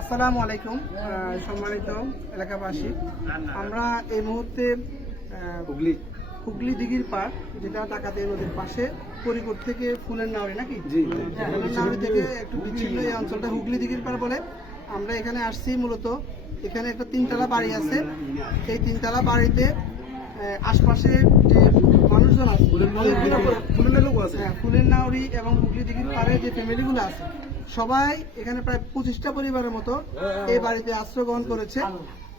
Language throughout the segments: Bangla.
আসসালামু আলাইকুম সম্মানিত এলাকাবাসী। আমরা এই মুহূর্তে হুগলি। হুগলি দিঘির পার যেটা ডাকাতের নদীর পাশে করিপুর থেকে ফুলের নাওড়ি নাকি? হ্যাঁ, ফুলের নাওড়ি থেকে একটু বিচ্ছিন্ন এই অঞ্চলটা হুগলি দিঘির পার বলে। আমরা এখানে আসছি মূলত এখানে একটা তিনতলা বাড়ি আছে। এই তিনতলা বাড়িতে আশপাশে যে মানুষজন আছে হ্যাঁ, ফুলের নাউরি এবং হুগলি দিঘির পাড়ে যে ফ্যামিলিগুলো আছে সবাই এখানে প্রায় পঁচিশটা পরিবারের মতো এই বাড়িতে আশ্রয় গ্রহণ করেছে।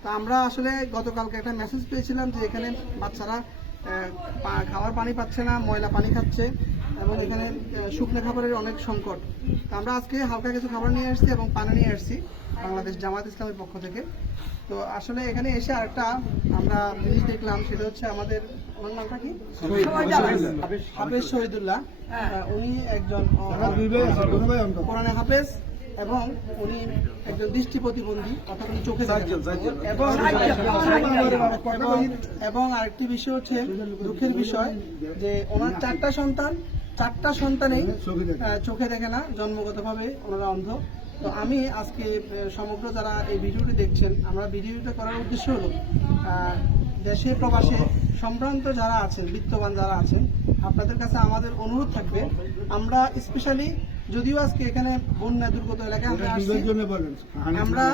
তা আমরা আসলে গতকালকে একটা মেসেজ পেয়েছিলাম যে এখানে বাচ্চারা খাওয়ার পানি পাচ্ছে না ময়লা পানি খাচ্ছে। এবং এখানে শুকনো খাবারের অনেক সংকট। তা আমরা আজকে হালকা কিছু খাবার নিয়ে আসছি এবং পানি নিয়ে আসছি বাংলাদেশ জামাত ইসলামের পক্ষ থেকে। তো আসলে এখানে এসে আরেকটা আমরা জিনিস দেখলাম সেটা হচ্ছে আমাদের ওনার নামটা কি? হাফেজ শহীদুল্লাহ। উনি একজন কোরআনে হাফেজ এবং উনি একজন দৃষ্টি প্রতিবন্ধী অর্থাৎ উনি চোখে এবং আরেকটি বিষয় হচ্ছে দুঃখের বিষয় যে ওনার চারটা সন্তান চারটা সন্তানেই চোখে দেখে না জন্মগতভাবে ওনারা অন্ধ। তো আমি আজকে সমগ্র যারা এই ভিডিওটি দেখছেন আমরা ভিডিওটা করার উদ্দেশ্য হলো দেশে প্রবাসে সম্ভ্রান্ত যারা আছেন বিত্তবান যারা আছেন আপনাদের কাছে আমাদের অনুরোধ থাকবে আমরা স্পেশালি যদিও আজকে এখানে বন্যা দুর্গত এলাকায় আমরা আসছি আমরা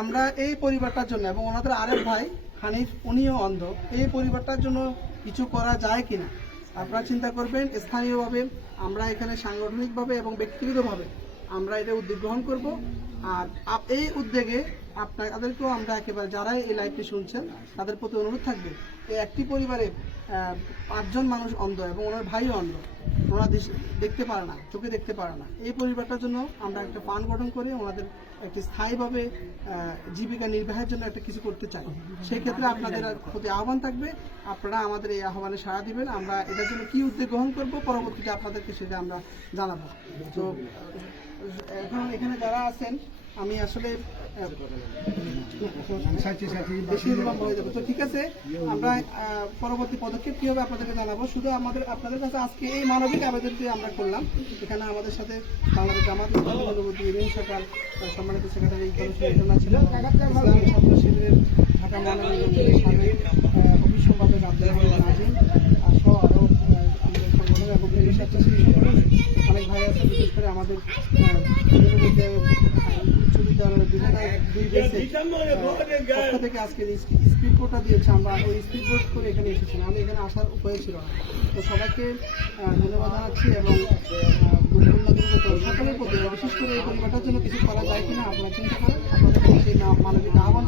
আমরা এই পরিবারটার জন্য এবং ওনাদের আরেক ভাই হানিফ উনিও অন্ধ। এই পরিবারটার জন্য কিছু করা যায় কিনা? আপনারা চিন্তা করবেন স্থানীয়ভাবে আমরা এখানে সাংগঠনিকভাবে এবং ব্যক্তিগতভাবে আমরা এটা উদ্যোগ গ্রহণ করব। আর এই উদ্যোগে আপনাদেরকেও আমরা একেবারে যারাই এই লাইভটি শুনছেন, তাদের প্রতি অনুরোধ থাকবে এই একটি পরিবারে পাঁচজন মানুষ অন্ধ এবং ওনার ভাইও অন্ধ। দিশ- দেখতে পারে না, চোখে দেখতে পারে না। এই পরিবারটার জন্য আমরা একটা ফান্ড গঠন করে ওনাদের একটি স্থায়ীভাবে জীবিকা নির্বাহের জন্য একটা কিছু করতে চাই। সেক্ষেত্রে আপনাদের প্রতি আহ্বান থাকবে। আপনারা আমাদের এই আহ্বানে সাড়া দিবেন। আমরা এটার জন্য কি উদ্যোগ গ্রহণ করব, পরবর্তীতে আপনাদেরকে সেটা আমরা জানাব। তো এখন এখানে যারা আছেন, আমি আসলে। তো ঠিক আছে, আমরা পরবর্তী পদক্ষেপ কি হবে আপনাদেরকে জানাব? শুধু আমাদের, আপনাদের কাছে আজকে এই মানবিক আবেদনটি আমরা করলাম। এখানে আমাদের সাথে বাংলাদেশ জামাত ইসলামী ইউনিয়ন সরকার সম্মানিত সেক্রেটারি ছিল ছাত্র শিবিরের ঢাকা মহানগর সাবেক আরও আমাদের আছে বিশেষ করে আমাদের উচ্চ বিদ্যালয়ের থেকে আজকে স্পিড বোটটা দিয়েছে, আমরা ওই স্পিড বোট করে এখানে এসেছিলাম আমি এখানে আসার উপায় ছিল না। তো সবাইকে ধন্যবাদ জানাচ্ছি এবং সকলের প্রতি বিশেষ করে এই পরিবারটার জন্য কিছু করা যায় কিনা আপনারা চিন্তা করেন। আপনাদের সেই মানবিক আহ্বান